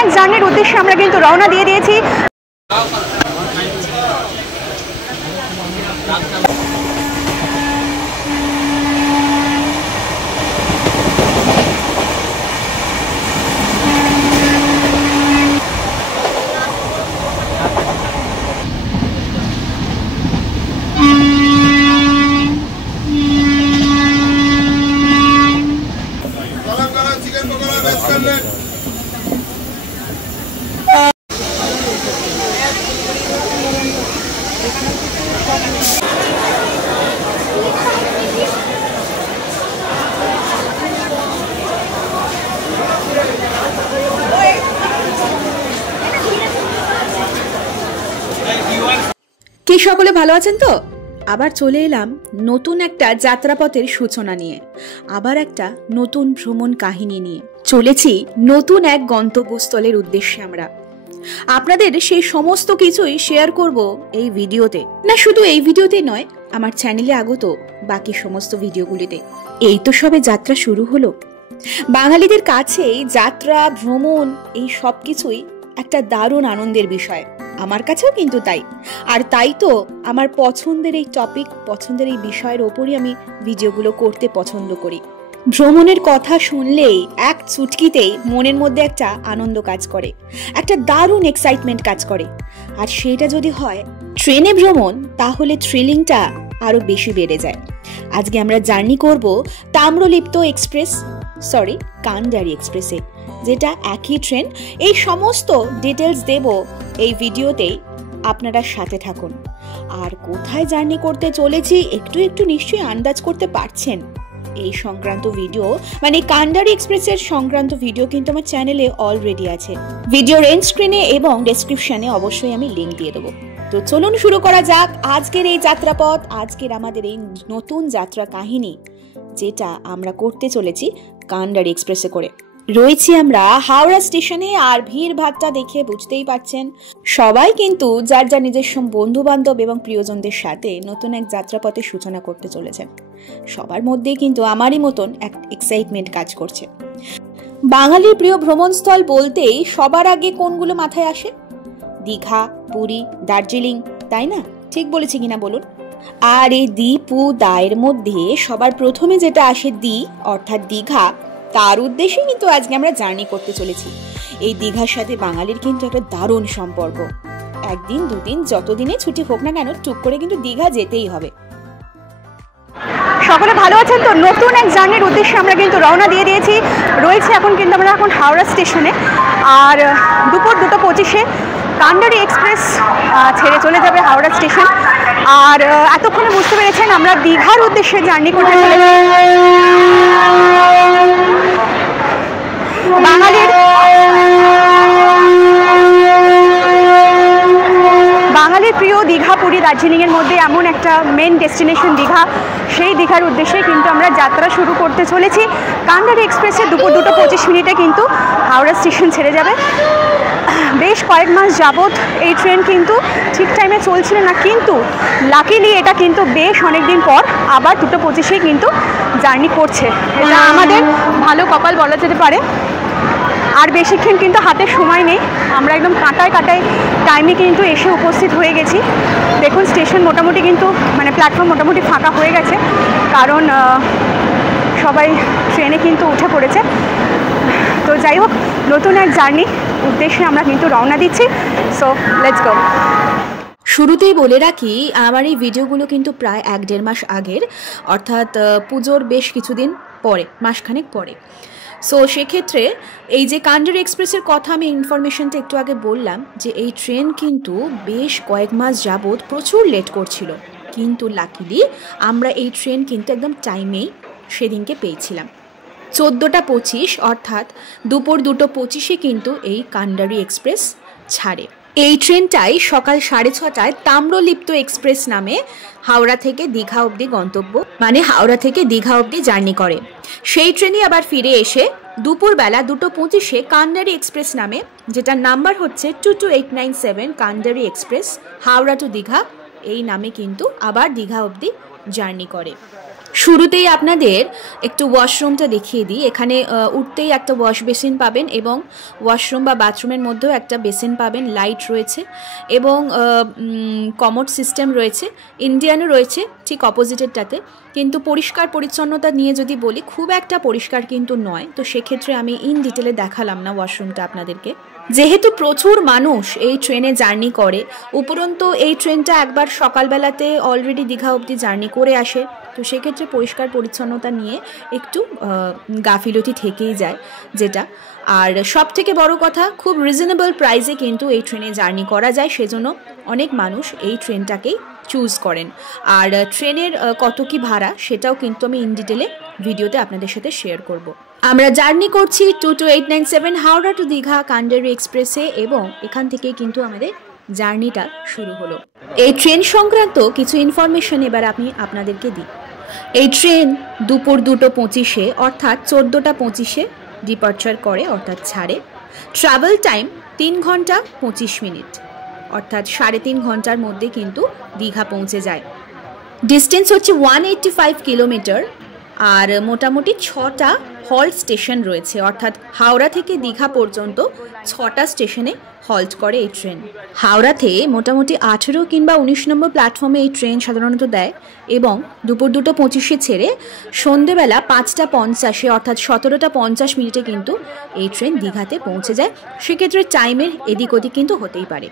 এক জার্নির উদ্দেশ্যে আমরা কিন্তু রওনা দিয়ে দিয়েছি। কি সকলে ভালো আছেন তো? আবার চলে এলাম নতুন একটা যাত্রাপথের সূচনা নিয়ে, আবার একটা নতুন ভ্রমণ কাহিনী নিয়ে চলেছি নতুন এক গন্তব্যস্থলের উদ্দেশ্যে। আমরা আপনাদের সেই সমস্ত কিছুই শেয়ার করব এই ভিডিওতে। না শুধু এই ভিডিওতে নয়, আমার চ্যানেলে আগত বাকি সমস্ত ভিডিওগুলিতে। এই তো সবে যাত্রা শুরু হলো। বাঙালিদের কাছে যাত্রা ভ্রমণ এই সব কিছুই একটা দারুণ আনন্দের বিষয়, আমার কাছেও কিন্তু তাই। আর তাই তো আমার পছন্দের এই টপিক, পছন্দের এই বিষয়ের ওপরই আমি ভিডিওগুলো করতে পছন্দ করি। ভ্রমণের কথা শুনলেই এক চুটকিতেই মনের মধ্যে একটা আনন্দ কাজ করে, একটা দারুণ এক্সাইটমেন্ট কাজ করে। আর সেটা যদি হয় ট্রেনে ভ্রমণ, তাহলে থ্রিলিংটা আরো বেশি বেড়ে যায়। আজকে আমরা জার্নি করব তাম্রলিপ্ত এক্সপ্রেস, কান্ডারি এক্সপ্রেসে, যেটা একই ট্রেন। এই সমস্ত ডিটেলস দেব এই ভিডিওতেই, আপনারা সাথে থাকুন। আর কোথায় জার্নি করতে চলেছি একটু একটু নিশ্চয়ই আন্দাজ করতে পারছেন। এই সংক্রান্ত ভিডিও মানে কান্ডারি এক্সপ্রেসের সংক্রান্ত ভিডিও কিন্তু আমার চ্যানেলে অলরেডি আছে। ভিডিওর এন্ড স্ক্রিনে এবং ডেসক্রিপশনে অবশ্যই আমি লিংক দিয়ে দেবো। তো চলুন শুরু করা যাক আজকের এই যাত্রাপথ, আজকের আমাদের এই নতুন যাত্রা কাহিনী, যেটা আমরা করতে চলেছি কান্ডারি এক্সপ্রেসে করে। রয়েছি আমরা হাওড়া স্টেশনে, আর ভিড় ভাট্টা দেখে বুঝতেই পারছেন সবাই কিন্তু যার যার নিজস্ব বন্ধু বান্ধব এবং প্রিয়জনদের সাথে নতুন এক যাত্রাপথের সূচনা করতে চলেছেন। সবার মধ্যেই কিন্তু আমারই মতন এক এক্সাইটমেন্ট কাজ করছে। বাঙালির প্রিয় ভ্রমণস্থল বলতেই সবার আগে কোনগুলো মাথায় আসে? দীঘা, পুরী, দার্জিলিং, তাই না? ঠিক বলেছি কিনা বলুন? আর এই দীপু দায়ের মধ্যে সবার প্রথমে যেটা আসে অর্থাৎ দীঘা, তার উদ্দেশ্যে কিন্তু আজকে আমরা জার্নি করতে চলেছি। এই দীঘার সাথে বাঙালির কিন্তু একটা দারুণ সম্পর্ক। একদিন দুদিন যতদিনে ছুটি হোক না কেন, টুক করে কিন্তু দীঘা যেতেই হবে। সকলে ভালো আছেন তো? নতুন এক জার্নির উদ্দেশ্যে আমরা কিন্তু রওনা দিয়ে দিয়েছি। রয়েছে কিন্তু আমরা এখন হাওড়া স্টেশনে, আর দুপুর 2:25 কান্ডারি এক্সপ্রেস ছেড়ে চলে যাবে হাওড়া স্টেশন। আর এতক্ষণে বুঝতে পেরেছেন আমরা দীঘার উদ্দেশ্যে জার্নি করতে চলেছি। বাঙালির প্রিয় দীঘা, পুরী, দার্জিলিং এর মধ্যে এমন একটা মেন ডেস্টিনেশন দীঘা। সেই দীঘার উদ্দেশ্যে কিন্তু আমরা যাত্রা শুরু করতে চলেছি। কান্ডারি এক্সপ্রেসে দুপুর 2:25 কিন্তু হাওড়া স্টেশন ছেড়ে যাবে। বেশ কয়েক মাস যাবৎ এই ট্রেন কিন্তু ঠিক টাইমে চলছিল না, কিন্তু লাকিলি এটা কিন্তু বেশ অনেকদিন পর আবার 2:25 কিন্তু জার্নি করছে। এটা আমাদের ভালো কপাল বলা যেতে পারে। আর বেশিক্ষণ কিন্তু হাতে সময় নেই, আমরা একদম কাঁটায় টাইমে কিন্তু এসে উপস্থিত হয়ে গেছি। দেখুন স্টেশন মোটামুটি কিন্তু মানে প্ল্যাটফর্ম মোটামুটি ফাঁকা হয়ে গেছে, কারণ সবাই ট্রেনে কিন্তু উঠে পড়েছে। তো যাই হোক, নতুন এক জার্নি উদ্দেশ্যে আমরা কিন্তু রওনা দিচ্ছি। So let's go. শুরুতেই বলে রাখি, আমার এই ভিডিওগুলো কিন্তু প্রায় 1-1.5 মাস আগের, অর্থাৎ পুজোর বেশ কিছুদিন পরে, মাসখানেক পরে। সো সেক্ষেত্রে এই যে কান্ডারি এক্সপ্রেসের কথা আমি ইনফরমেশনটা একটু আগে বললাম, যে এই ট্রেন কিন্তু বেশ কয়েক মাস যাবৎ প্রচুর লেট করছিল, কিন্তু লাকিলি আমরা এই ট্রেন কিন্তু একদম টাইমেই সেদিনকে পেয়েছিলাম। 14:25 অর্থাৎ দুপুর 2:25 কিন্তু এই কান্ডারি এক্সপ্রেস ছাড়ে। এই ট্রেনটাই সকাল 6:30টায় তাম্রলিপ্ত এক্সপ্রেস নামে হাওড়া থেকে দীঘা অবধি গন্তব্য, মানে হাওড়া থেকে দীঘা অবধি জার্নি করে। সেই ট্রেনই আবার ফিরে এসে দুপুরবেলা 2:25 কান্ডারি এক্সপ্রেস নামে, যেটার নাম্বার হচ্ছে 22897 কান্ডারি এক্সপ্রেস হাওড়া টু দীঘা, এই নামে কিন্তু আবার দীঘা অবধি জার্নি করে। শুরুতেই আপনাদের একটু ওয়াশরুমটা দেখিয়ে দিই। এখানে উঠতেই একটা ওয়াশ বেসিন পাবেন এবং ওয়াশরুম বা বাথরুমের মধ্যেও একটা বেসিন পাবেন, লাইট রয়েছে এবং কমোড সিস্টেম রয়েছে, ইন্ডিয়ানও রয়েছে ঠিক অপোজিটেরটাতে। কিন্তু পরিষ্কার পরিচ্ছন্নতা নিয়ে যদি বলি, খুব একটা পরিষ্কার কিন্তু নয়, তো সেক্ষেত্রে আমি ইন ডিটেলে দেখালাম না ওয়াশরুমটা আপনাদেরকে। যেহেতু প্রচুর মানুষ এই ট্রেনে জার্নি করে, উপরন্তু এই ট্রেনটা একবার সকালবেলাতে অলরেডি দীঘা অবধি জার্নি করে আসে, তো সেক্ষেত্রে পরিষ্কার পরিচ্ছন্নতা নিয়ে একটু গাফিলতি থেকেই যায় যেটা। আর সব থেকে বড় কথা, খুব রিজনেবল প্রাইসে কিন্তু এই ট্রেনে জার্নি করা যায়, সেজন্য অনেক মানুষ এই ট্রেনটাকেই চুজ করেন। আর ট্রেনের কত কি ভাড়া সেটাও কিন্তু আমি ইন ডিটেলে ভিডিওতে আপনাদের সাথে শেয়ার করব। আমরা জার্নি করছি 22897 হাওড়া টু দীঘা কান্ডারি এক্সপ্রেসে এবং এখান থেকেই কিন্তু আমাদের জার্নিটা শুরু হলো। এই ট্রেন সংক্রান্ত কিছু ইনফরমেশন এবার আমি আপনাদেরকে দিই। এই ট্রেন দুপুর 2:25 অর্থাৎ 14:25 ডিপার্চার করে, অর্থাৎ ছাড়ে। ট্রাভেল টাইম 3 ঘন্টা 25 মিনিট, অর্থাৎ 3.5 ঘন্টার মধ্যে কিন্তু দীঘা পৌঁছে যায়। ডিস্টেন্স হচ্ছে 185 কিলোমিটার। আর মোটামুটি 6টা হল্ট স্টেশন রয়েছে, অর্থাৎ হাওড়া থেকে দীঘা পর্যন্ত 6টা স্টেশনে হল্ট করে এই ট্রেন। হাওড়াতে মোটামুটি 18 কিংবা 19 নম্বর প্ল্যাটফর্মে এই ট্রেন সাধারণত দেয় এবং দুপুর 2:25 ছেড়ে সন্ধেবেলা 5:50 অর্থাৎ 17:50 মিনিটে কিন্তু এই ট্রেন দীঘাতে পৌঁছে যায়। সেক্ষেত্রে টাইমের এদিক ওদিক কিন্তু হতেই পারে।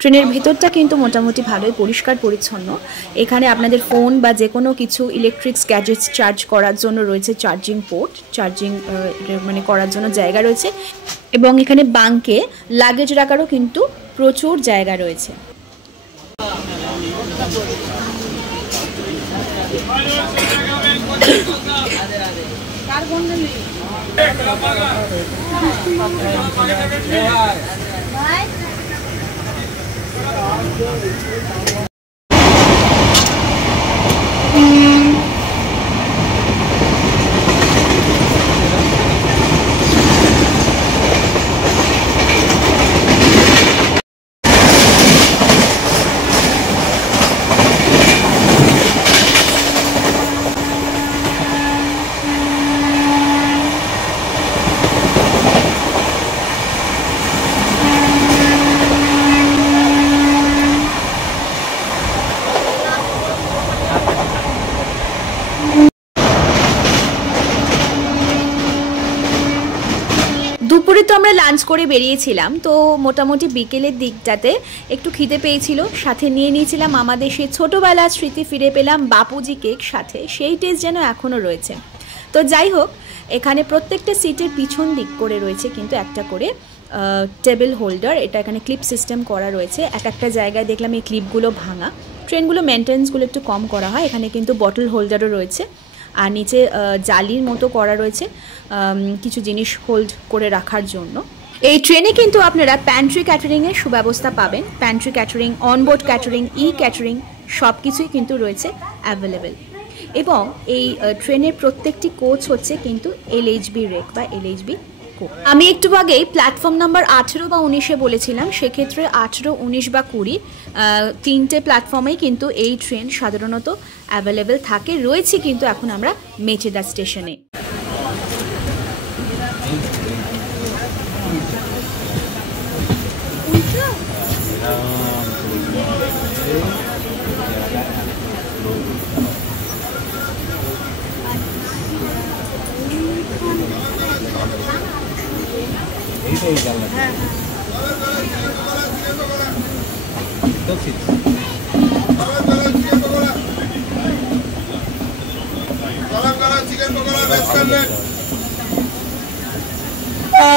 ট্রেনের ভেতরটা কিন্তু মোটামুটি ভালোই পরিষ্কার পরিচ্ছন্ন। এখানে আপনাদের ফোন বা যে কোনো কিছু ইলেকট্রিক্স গ্যাজেটস চার্জ করার জন্য রয়েছে চার্জিং পোর্ট, চার্জিং করার জন্য জায়গা রয়েছে এবং এখানে বাঙ্কে লাগেজ রাখারও কিন্তু প্রচুর জায়গা রয়েছে। দুপুরে তো আমরা লাঞ্চ করে বেরিয়েছিলাম, তো মোটামুটি বিকেলের দিকটাতে একটু খিদে পেয়েছিল, সাথে নিয়ে নিয়েছিলাম আমাদের সেই ছোটোবেলার স্মৃতি, ফিরে পেলাম বাপুজি কেক সাথে, সেই টেস্ট যেন এখনও রয়েছে। তো যাই হোক, এখানে প্রত্যেকটা সিটের পিছন দিক করে রয়েছে কিন্তু একটা করে টেবিল হোল্ডার। এটা এখানে ক্লিপ সিস্টেম করা রয়েছে। একটা জায়গায় দেখলাম এই ক্লিপগুলো ভাঙা। ট্রেনগুলো মেনটেন্সগুলো একটু কম করা হয়। এখানে কিন্তু বটল হোল্ডারও রয়েছে আর নিচে জালির মতো করা রয়েছে কিছু জিনিস হোল্ড করে রাখার জন্য। এই ট্রেনে কিন্তু আপনারা প্যান্ট্রি ক্যাটারিংয়ের সুব্যবস্থা পাবেন। প্যান্ট্রি ক্যাটারিং, অনবোর্ড ক্যাটারিং, ই ক্যাটারিং সব কিছুই কিন্তু রয়েছে অ্যাভেলেবেল। এবং এই ট্রেনের প্রত্যেকটি কোচ হচ্ছে কিন্তু LHB রেক বা LHB কোচ। আমি একটু আগেই প্ল্যাটফর্ম নাম্বার 18 বা 19-এ বলেছিলাম, সেক্ষেত্রে 18, 19 বা 20 তিনটে প্ল্যাটফর্মেই কিন্তু এই ট্রেন সাধারণত অ্যাভেলেবেল থাকে। রয়েছে কিন্তু এখন আমরা মেচেদা স্টেশনে।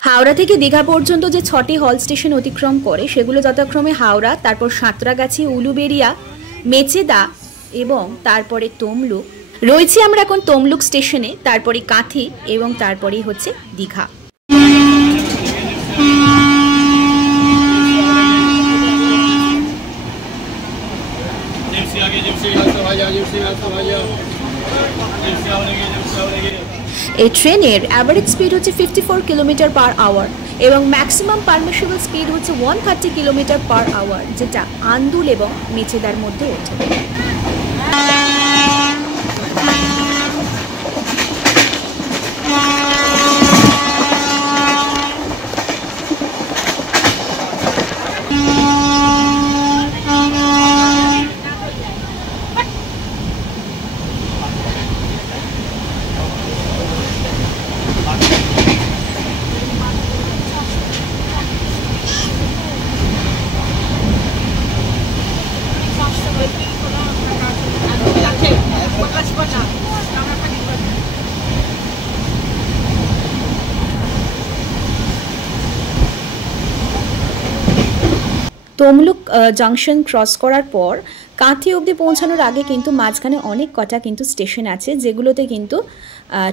হাওড়া থেকে দীঘা পর্যন্ত যে 6টি হল স্টেশন অতিক্রম করে সেগুলো যথাক্রমে হাওড়া, তারপর সাঁতরাগাছি, উলুবেড়িয়া, মেচেদা এবং তারপরে তমলুক। রয়েছি আমরা এখন তমলুক স্টেশনে, তারপরে কাঁথি এবং তারপরেই হচ্ছে দীঘা। এই ট্রেনের অ্যাভারেজ স্পিড হচ্ছে 54 কিলোমিটার পার আওয়ার এবং ম্যাক্সিমাম পারমিশিবল স্পিড হচ্ছে 130 কিলোমিটার পার আওয়ার, যেটা আন্দুল এবং মেচেদার মধ্যে ওঠে। তমলুক জাংশন ক্রস করার পর কাঁথি অবধি পৌঁছানোর আগে কিন্তু মাঝখানে অনেক কটা কিন্তু স্টেশন আছে যেগুলোতে কিন্তু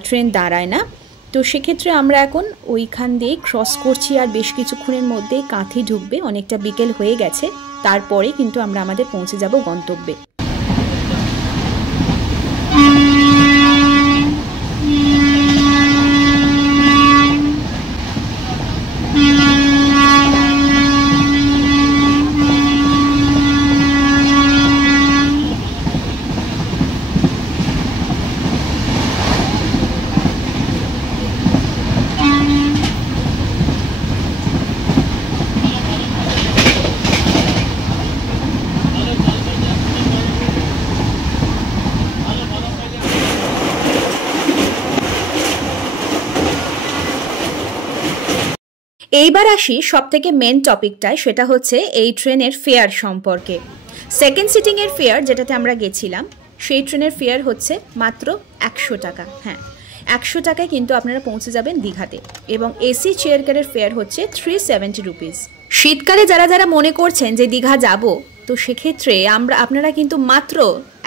ট্রেন দাঁড়ায় না। তো সেক্ষেত্রে আমরা এখন ওইখান দিয়ে ক্রস করছি আর বেশ কিছুক্ষণের মধ্যেই কাঁথি ঢুকবে, অনেকটা বিকেল হয়ে গেছে, তারপরে কিন্তু আমরা আমাদের পৌঁছে যাব গন্তব্যে। এইবার আসি সব থেকে মেন টপিকটায়, সেটা হচ্ছে এই ট্রেনের ফেয়ার সম্পর্কে। সেকেন্ড সিটিংয়ের ফেয়ার যেটাতে আমরা গেছিলাম সেই ট্রেনের ফেয়ার হচ্ছে মাত্র 100 টাকা। হ্যাঁ, 100 টাকায় কিন্তু আপনারা পৌঁছে যাবেন দীঘাতে, এবং এসি চেয়ার কারের ফেয়ার হচ্ছে 370 রুপিস। শীতকালে যারা যারা মনে করছেন যে দীঘা যাব, তো সেক্ষেত্রে আপনারা কিন্তু মাত্র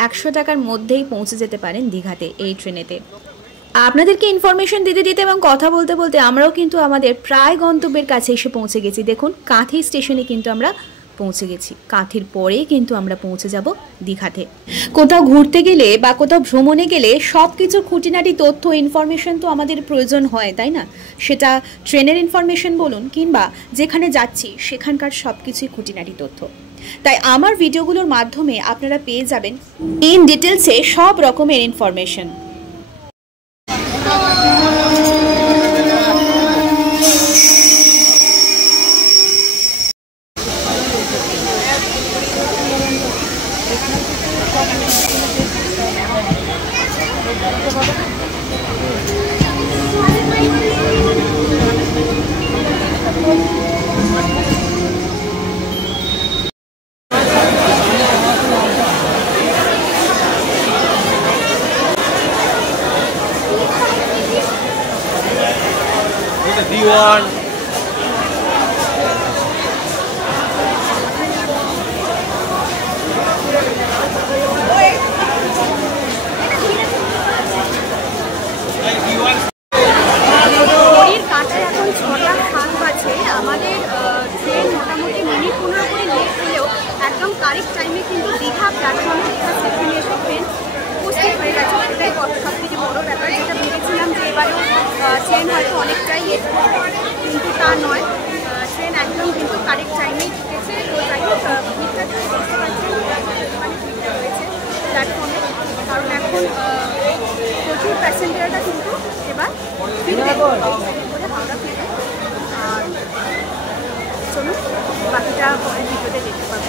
100 টাকার মধ্যেই পৌঁছে যেতে পারেন দীঘাতে এই ট্রেনেতে। আপনাদেরকে ইনফরমেশন দিতে দিতে এবং কথা বলতে বলতে আমরাও কিন্তু আমাদের প্রায় গন্তব্যের কাছে এসে পৌঁছে গেছি। দেখুন, কাঁথি স্টেশনে কিন্তু আমরা পৌঁছে গেছি। কাঁথির পরেই কিন্তু আমরা পৌঁছে যাব দীঘাতে। কোথাও ঘুরতে গেলে বা কোথাও ভ্রমণে গেলে সব কিছুর খুঁটিনাটি তথ্য ইনফরমেশন তো আমাদের প্রয়োজন হয়, তাই না? সেটা ট্রেনের ইনফরমেশন বলুন কিংবা যেখানে যাচ্ছি সেখানকার সব কিছুই খুঁটিনাটি তথ্য। তাই আমার ভিডিওগুলোর মাধ্যমে আপনারা পেয়ে যাবেন ইন ডিটেলসে সব রকমের ইনফরমেশন। D1 ঘড়ির কাঁটায় এখন 6:07 বাজে। আমাদের ট্রেন মোটামুটি মিনিট 15 করে লেট হলেও একদম কারেক্ট টাইমে কিন্তু দীঘা প্ল্যাটফর্মে দীঘা স্টেশনে এসে ট্রেন উপস্থিত হয়ে গেছে। এটাই সব থেকে বড় ব্যাপার। যেটা ভেবেছিলাম যে এবারেও ট্রেন হয়তো অনেকটাই লেট করবে, কিন্তু তা নয়, ট্রেন একদম কিন্তু কারেক্ট টাইমেই ঢুকেছে। তো যাই হোক, ভিড়টা দেখতে পাচ্ছেন, মানে ভিড়টা রয়েছে প্ল্যাটফর্মে, কারণ এখন প্রচুর প্যাসেঞ্জাররা কিন্তু এবার ফিরবে করে হাওড়া ফিরবে। আর চলুন বাকিটা পরের ভিডিওতে দেখতে পাবো।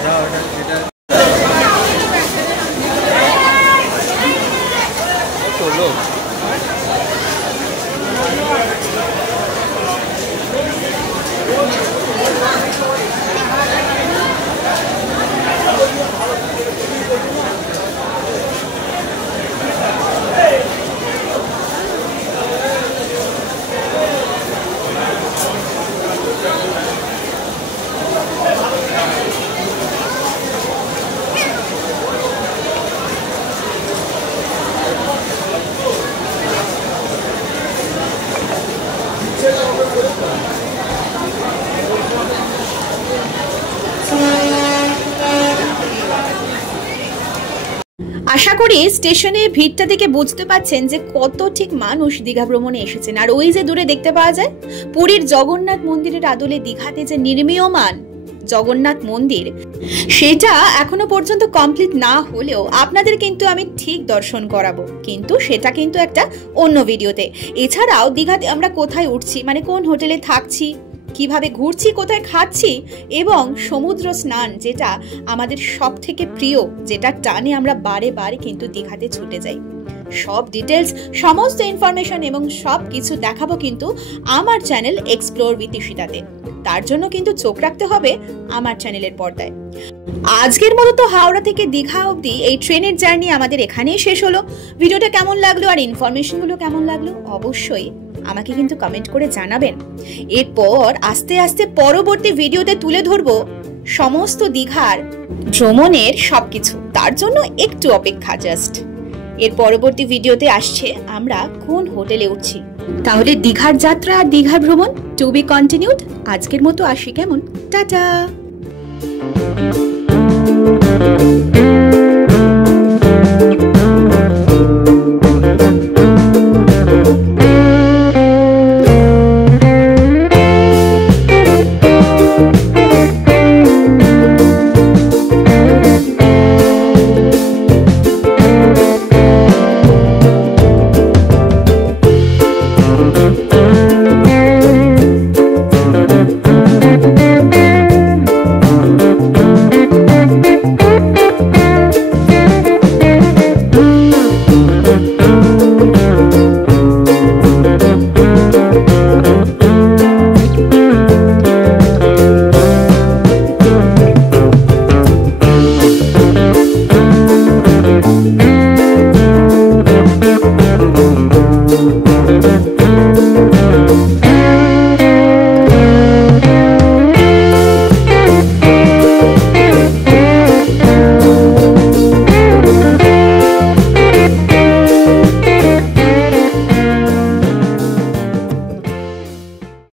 আশা করি স্টেশনে ভিড়টা দেখে বুঝতে পারছেন যে কত ঠিক মানুষ দীঘা ভ্রমণে এসেছেন। আর ওই যে দূরে দেখতে পাওয়া যায় পুরীর জগন্নাথ মন্দিরের আদলে দীঘাতে যে নির্মীয়মান জগন্নাথ মন্দির, সেটা এখনো পর্যন্ত কমপ্লিট না হলেও আপনাদের কিন্তু আমি ঠিক দর্শন করাবো, কিন্তু সেটা কিন্তু একটা অন্য ভিডিওতে। এছাড়াও দীঘাতে আমরা কোথায় উঠছি, মানে কোন হোটেলে থাকছি, কিভাবে ঘুরছি, কোথায় খাচ্ছি এবং সমুদ্র স্নান যেটা আমাদের সব থেকে প্রিয়, যেটা টানে আমরা বারে বারে কিন্তু দীঘাতে ছুটে যাই, সব ডিটেলস, সমস্ত ইনফরমেশন এবং সব কিছু দেখাবো কিন্তু আমার চ্যানেল এক্সপ্লোর উইথ ঈশিতাতে। তার জন্য কিন্তু চোখ রাখতে হবে আমার চ্যানেলের পর্দায়। আজকের মতো তো হাওড়া থেকে দীঘা অবধি এই ট্রেনের জার্নি আমাদের এখানেই শেষ হলো। ভিডিওটা কেমন লাগলো আর ইনফরমেশনগুলো কেমন লাগলো অবশ্যই আমাকে কিন্তু কমেন্ট করে জানাবেন। এরপর আস্তে আস্তে পরবর্তী ভিডিওতে তুলে ধরবো সমস্ত দীঘার ভ্রমণের সবকিছু। তার জন্য একটু অপেক্ষা জাস্ট। এর পরবর্তী ভিডিওতে আসছে আমরা কোন হোটেলে উঠছি। তাহলে দীঘার যাত্রা আর দীঘার ভ্রমণ টু বি কন্টিনিউড। আজকের মতো আসি, কেমন, টাটা।